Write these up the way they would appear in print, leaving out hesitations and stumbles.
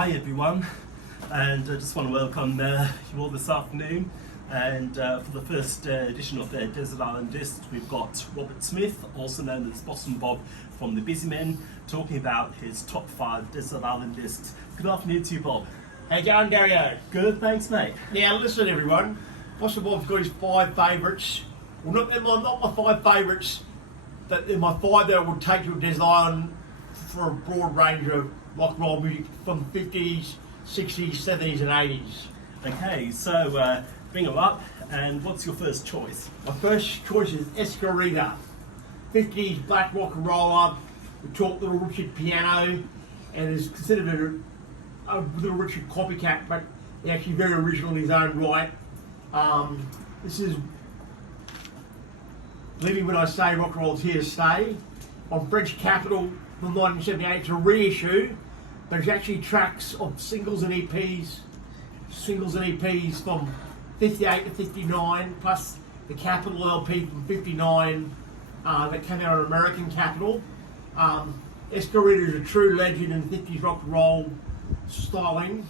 Hi everyone, and I just want to welcome you all this afternoon. And for the first edition of the Desert Island List, we've got Robert Smith, also known as Boston Bob from the Busymen, talking about his top 5 Desert Island lists. Good afternoon to you, Bob. How you going, Dario? Good, thanks, mate. Now, listen, everyone. Boston Bob's got his 5 favourites. Well, not my 5 favourites, but they're my 5 that I would take to a desert island for a broad range of rock and roll music from the 50s, 60s, 70s, and 80s. Okay, so bring them up, and what's your first choice? My first choice is Escarita, 50s black rock and roller. We talk Little Richard piano, and is considered a Little Richard copycat, but he's actually very original in his own right. This is, believe me when I say rock and roll is here to stay. On French Capital from 1978, it's a reissue, but it's actually tracks of singles and EPs from 58 to 59, plus the Capitol LP from 59 that came out on American Capitol. Escarita is a true legend in 50s rock and roll styling.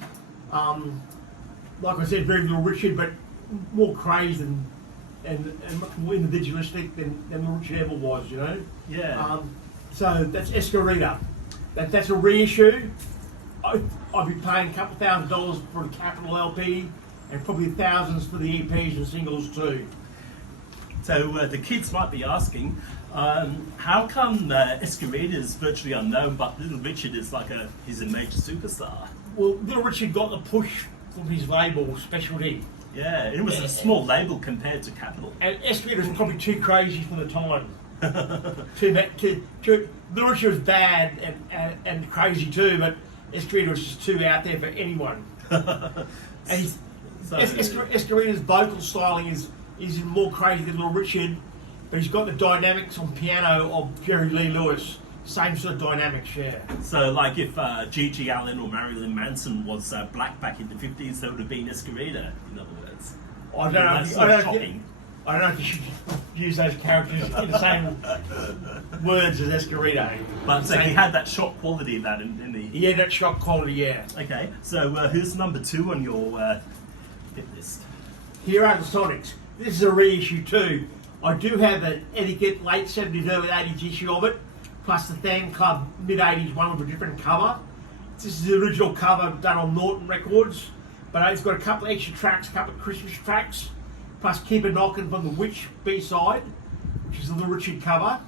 Like I said, very Little Richard, but more crazed and much more individualistic than Little Richard ever was, you know? Yeah. So that's Escarita. That's a reissue. I'd be paying a couple $1,000 for the Capitol LP and probably thousands for the EPs and singles too. So the kids might be asking, how come Escarita is virtually unknown, but Little Richard is he's a major superstar? Well, Little Richard got the push from his label, Specialty. Yeah, it was a small label compared to Capitol. And Escarita was probably too crazy for the time. Little Richard was bad and crazy too, but Escarita was just too out there for anyone. And Escarita's vocal styling is more crazy than Little Richard, but he's got the dynamics on piano of Jerry Lee Lewis. Same sort of dynamics, yeah. So, like if G.G. Allen or Marilyn Manson was black back in the 50s, that would have been Escarita, in other words. I don't know if you should use those characters in the same words as Escarita. But so he had that shock quality of that in the... Yeah, that shock quality, yeah. Okay, so who's number 2 on your hit list? Here are the Sonics. This is a reissue too. I do have an Etiquette late 70s, early 80s issue of it, plus the Fan Club mid-80s one with a different cover. This is the original cover done on Norton Records, but it's got a couple of extra tracks, a couple of Christmas tracks, plus Keep It Knockin' from the Witch B-side, which is the Little Richard cover.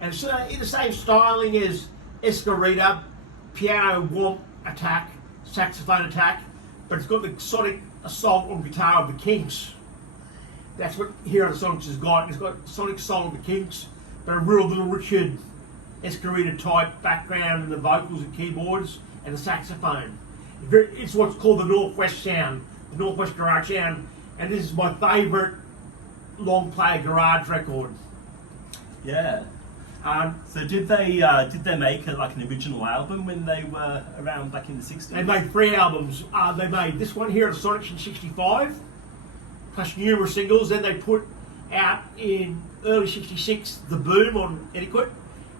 And it's in the same styling as Escarita, piano womp attack, saxophone attack, but it's got the sonic assault on guitar of the Kinks. That's what Here Are the Sonics has got. It's got sonic assault of the Kinks, but a real Little Richard Escarita type background in the vocals and keyboards and the saxophone. It's what's called the Northwest sound, the Northwest garage sound, and this is my favourite long player garage record. Yeah. So did they make an original album when they were around back in the 60s? They made 3 albums. They made this one here at the Sonics in 65, plus numerous singles. Then they put out in early 66 The Boom on Etiquette.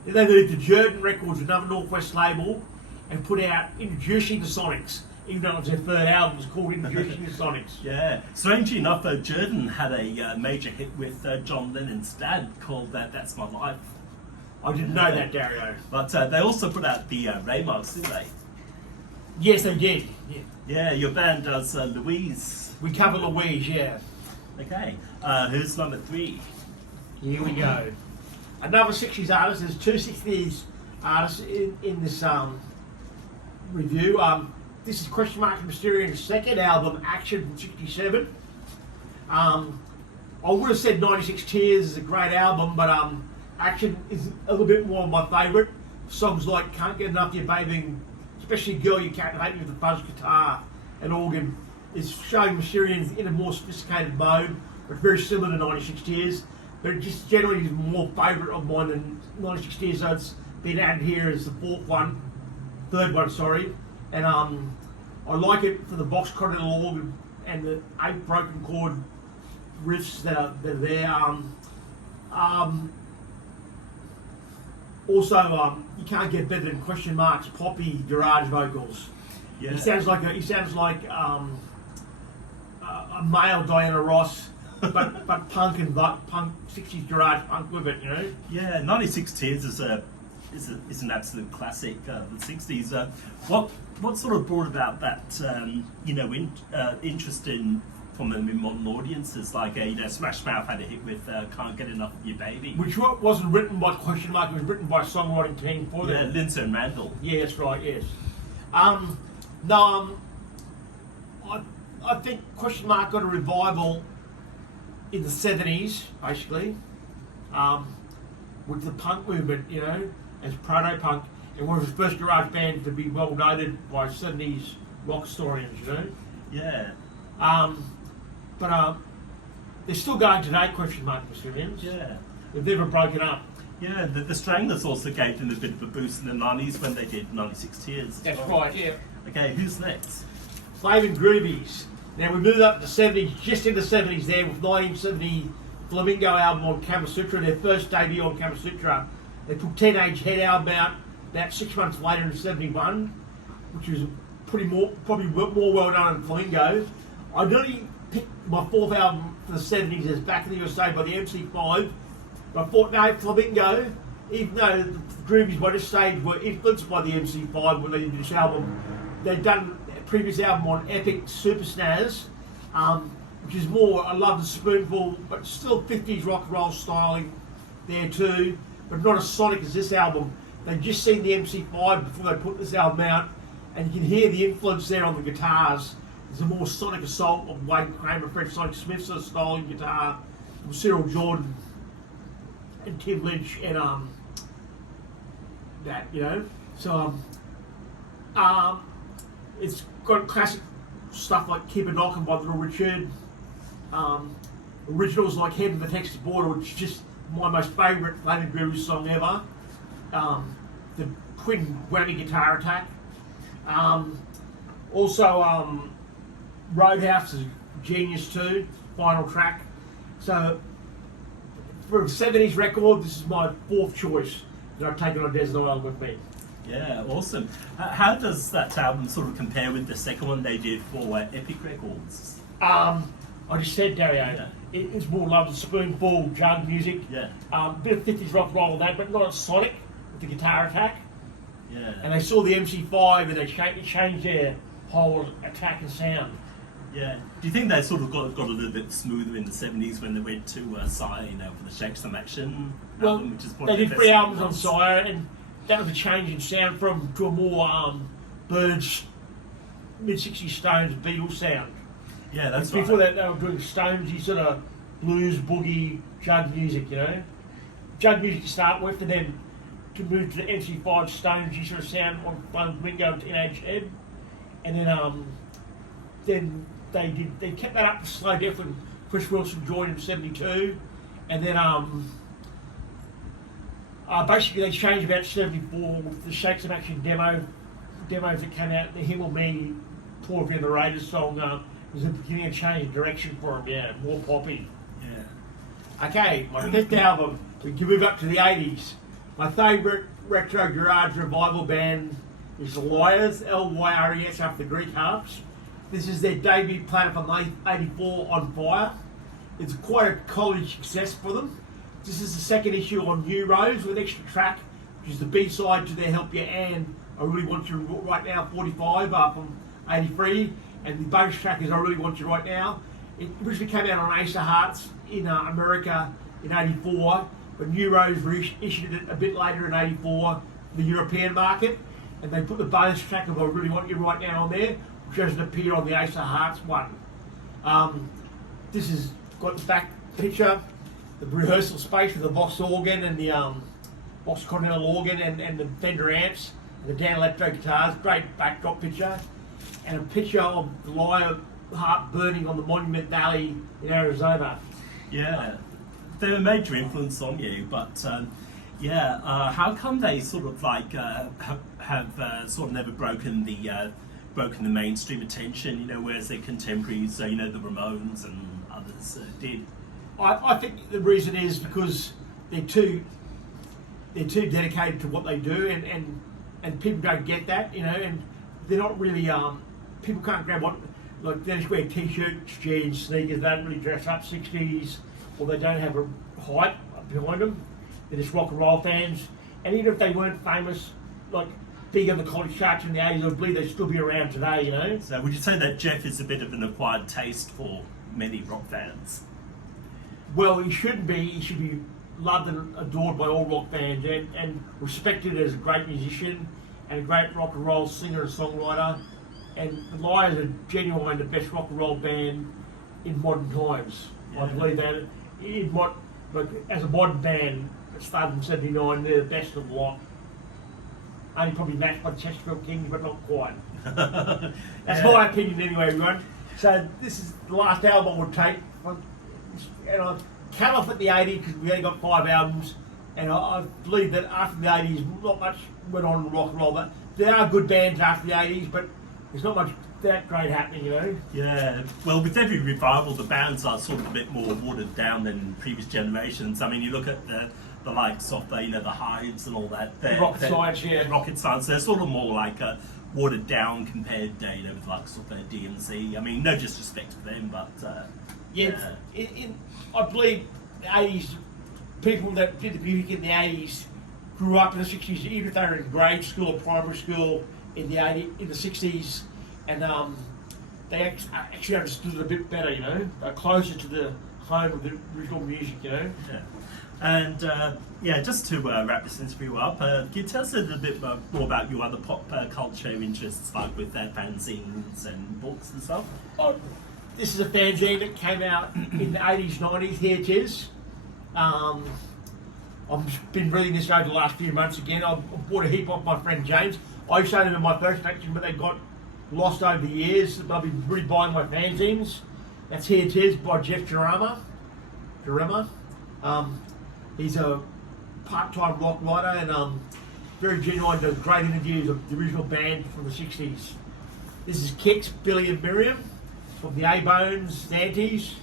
Then they moved to Jordan Records, another Northwest label, and put out Introducing the Sonics. Even though it was their 3rd album, it was called Introducing the Sonics. Yeah. Strangely enough, Jordan had a major hit with John Lennon's dad called That's My Life. I didn't know that, Dario. But they also put out the Raymarks, didn't they? Yes, they did. Yeah. Yeah, your band does Louise. We cover Louise, yeah. Okay. Who's number 3? Here we go. Another 60s artist. There's 2 60s artists in this review. This is Question Mark Mysterian's 2nd album, Action, from 67. I would have said 96 Tears is a great album, but Action is a little bit more of my favourite. Songs like Can't Get Enough of You Baby, especially Girl You Can't Hate Me with the fuzz guitar and organ, is showing Mysterian in a more sophisticated mode, but very similar to 96 Tears. But it just generally is more favourite of mine than 96 Tears, so it's been added here as the 3rd one, sorry. And I like it for the box corridor organ and the 8 broken chord riffs that are there. Also, you can't get better than Question Mark's poppy garage vocals. Yeah. He sounds like a male Diana Ross, but punk and punk 60s garage punk with it, you know. Yeah, 96 Tears is an absolute classic of the 60s. What sort of brought about that interest in from them in modern audiences? Like Smash Mouth had a hit with "Can't Get Enough of Your Baby," Which wasn't written by Question Mark. It was written by a songwriting team for them. Yeah, Lindsay and Randall. Yeah, that's right. Yes. I think Question Mark got a revival in the 70s, basically, with the punk movement, you know, as proto-punk, and one of the first garage bands to be well noted by 70s rock historians, you know. Yeah. But they're still going today, Question Mark, Mr. Evans. Yeah. They've never broken up. Yeah, the Stranglers also gave them a bit of a boost in the 90s when they did 96 Tears. That's right, yeah. Okay, who's next? Flavin' Groovies. Now we moved up to the 70s, just in the 70s there, with 1970 Flamingo album on Kamasutra, their first debut on Kamasutra. They took Teenage Head album out about 6 months later in 71, which was probably more well known than Flamingo. I nearly picked my fourth album for the 70s as Back in the USA by the MC5, but I thought, no, Flamingo, even though the Groovies by this stage were influenced by the MC5 when they did this album, they'd done a previous album on Epic Super Snaz, which is more a Love and Spoonful, but still 50s rock and roll styling there too, but not as sonic as this album. They'd just seen the MC5 before they put this album out, and you can hear the influence there on the guitars. There's a more sonic assault of Wayne Kramer, Fred Sonic Smith sort of styling guitar, from Cyril Jordan and Tim Lynch and that, you know. So it's got classic stuff like Keep a Knockin' by Little Richard, originals like Head of the Texas Border, which is just my most favourite Flaming Groovies song ever. The Twin Grammy guitar attack. Also, Roadhouse is genius too, final track. So, for a 70s record, this is my fourth choice that I've taken on Desert Island with me. Yeah, awesome. How does that album sort of compare with the second one they did for Epic Records? I just said, Dario, it's more Love and Spoonful, jug music. Yeah. Bit of 50s rock and roll on that, but not as sonic with the guitar attack. Yeah. And they saw the MC5 and they changed their whole attack and sound. Yeah. Do you think they sort of got a little bit smoother in the 70s when they went to Sire, for the Shake Some Action album, which is they did 3 albums on Sire, and that was a change in sound to a more Birds, mid-60s Stones, Beatles sound. Yeah, that's right. Before that, they were doing Stonesy sort of blues, boogie, jug music, you know. Jug music to start with, and then to move to the MC5 Stonesy sort of sound on Flamingo and Teenage Head. And then they kept that up to slow death when Chris Wilson joined in 72. And then basically they changed about 74 with the Shake Some Action demos that came out, the Him or Me, Poor View of the Raiders song was the beginning of change of direction for him, yeah, more poppy. Yeah. Okay, my fifth album, we can move up to the 80s. My favourite retro garage revival band is the Lyres, Lyres after the Greek harps. This is their debut Planet from 84 on Fire. It's quite a college success for them. This is the second issue on New Rose with an extra track, which is the B-side to their Help You and I Really Want You Right Now 45 from 83. And the bonus track is I Really Want You Right Now. It originally came out on Ace of Hearts in America in 84, but New Rose reissued it a bit later in 84 for the European market, and they put the bonus track of I Really Want You Right Now on there, which doesn't appear on the Ace of Hearts one. This has got the back picture, the rehearsal space with the Vox organ and the Vox Continental organ and the Fender amps, and the Dan Electro guitars, great backdrop picture, and a picture of the Lionheart burning on the Monument Valley in Arizona. Yeah, they're a major influence on you, but how come they sort of like have sort of never broken the mainstream attention? Whereas their contemporaries, the Ramones and others did. I think the reason is because they're too dedicated to what they do, and people don't get that, and they're not really people can't grab what, like they just wear t-shirts, jeans, sneakers. They don't really dress up 60s, or they don't have a hype behind them. They're just rock and roll fans, and even if they weren't famous, like big on the college charts in the 80s, I believe they'd still be around today, you know. So would you say that Jeff is a bit of an acquired taste for many rock fans? Well, he shouldn't be. He should be loved and adored by all rock fans, and respected as a great musician and a great rock and roll singer and songwriter. And the Liars are genuinely the best rock and roll band in modern times. Yeah. I believe that. As a modern band, it started in '79. They're the best of the lot. Only probably matched by the Chesterfield Kings, but not quite. That's my opinion anyway, everyone. So this is the last album I would take. And I cut off at the 80s because we only got 5 albums. And I believe that after the 80s, not much went on in rock and roll. But there are good bands after the 80s, but there's not much that great happening, you know. Yeah, well, with every revival, the bands are sort of a bit more watered down than previous generations. I mean, you look at the likes of the Hives and all that. Rocket Science, yeah. Rocket Science, they're sort of more like watered down compared, with like sort of DMC. I mean, no disrespect to them, but I believe the 80s, people that did the music in the 80s grew up in the 60s, even if they were in grade school or primary school in the 60s, and they actually understood it a bit better, you know, closer to the home of the original music, you know. Yeah. And just to wrap this interview up, can you tell us a little bit more about your other pop culture interests, like with fanzines and books and stuff? Oh, this is a fanzine that came out in the 80s, 90s. Here it is. I've been reading this over the last few months again. I bought a heap off my friend James. I used to have them in my first collection, but they got lost over the years. I've been rebuying my fanzines. That's Here It Is by Jeff Jarama. He's a part-time rock writer and very genuine, does great interviews of the original band from the 60s. This is Kix, Billy and Miriam from the A-Bones, Nanties.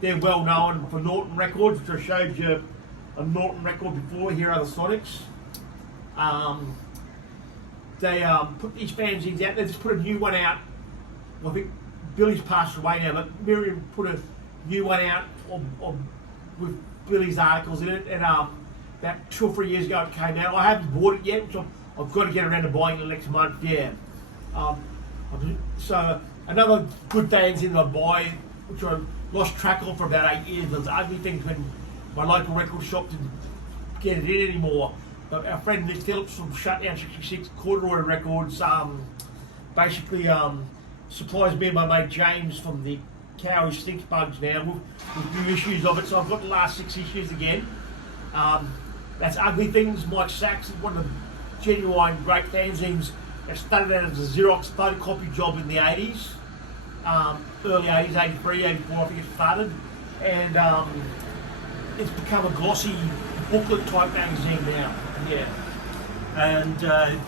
They're well known for Norton Records, which I showed you a Norton record before. Here are the Sonics. They put these fanzines out. They just put a new one out. Well, I think Billy's passed away now, but Miriam put a new one out with Billy's articles in it, and about 2 or 3 years ago it came out. I haven't bought it yet, so I've got to get around to buying it next month. Yeah. So another good fanzine I buy, which I lost track of for about 8 years. There's ugly things when my local record shop didn't get it in anymore. But our friend Nick Phillips from Shutdown 66 Corduroy Records basically supplies me and my mate James from the Cowie Stinks Bugs now with new issues of it. So I've got the last 6 issues again. That's Ugly Things. Mike Sachs, one of the genuine great fanzines that started out as a Xerox photocopy job in the 80s. Early 80s, 83, 84 I think it started. And it's become a glossy booklet type magazine now. Yeah. And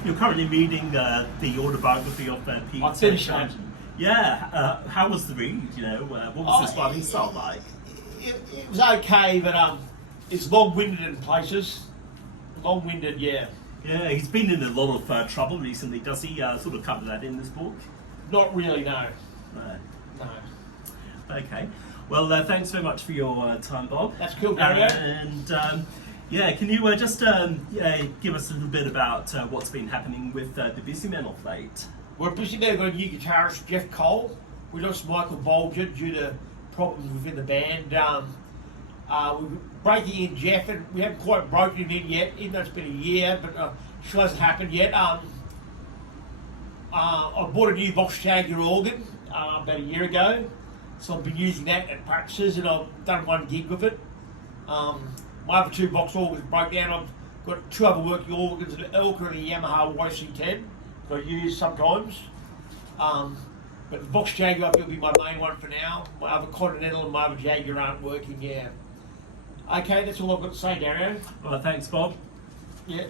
you're currently reading the autobiography of Pete. I finished that. Yeah. How was the read? What was his writing style like? It was okay, but it's long-winded in places. Long-winded, yeah. Yeah, he's been in a lot of trouble recently. Does he sort of cover that in this book? Not really, no. No. Okay. Well, thanks very much for your time, Bob. That's cool, Dario. And can you just give us a little bit about what's been happening with the Busymen of late? Well, Busymen got a new guitarist, Jeff Cole. We lost Michael Bolger due to problems within the band. We're breaking in Jeff, and we haven't quite broken him in yet, even though it's been a year, but still hasn't happened yet. I bought a new Vox Jagger organ about a year ago, so I've been using that at practices, and I've done one gig with it. My other 2 Vox organs broke down. I've got 2 other working organs, an Elka and a Yamaha YC10 that I use sometimes. But the Vox Jagger I think will be my main one for now. My other Continental and my other Jagger aren't working, yeah. Okay, that's all I've got to say, Dario. Well, thanks, Bob. Yeah.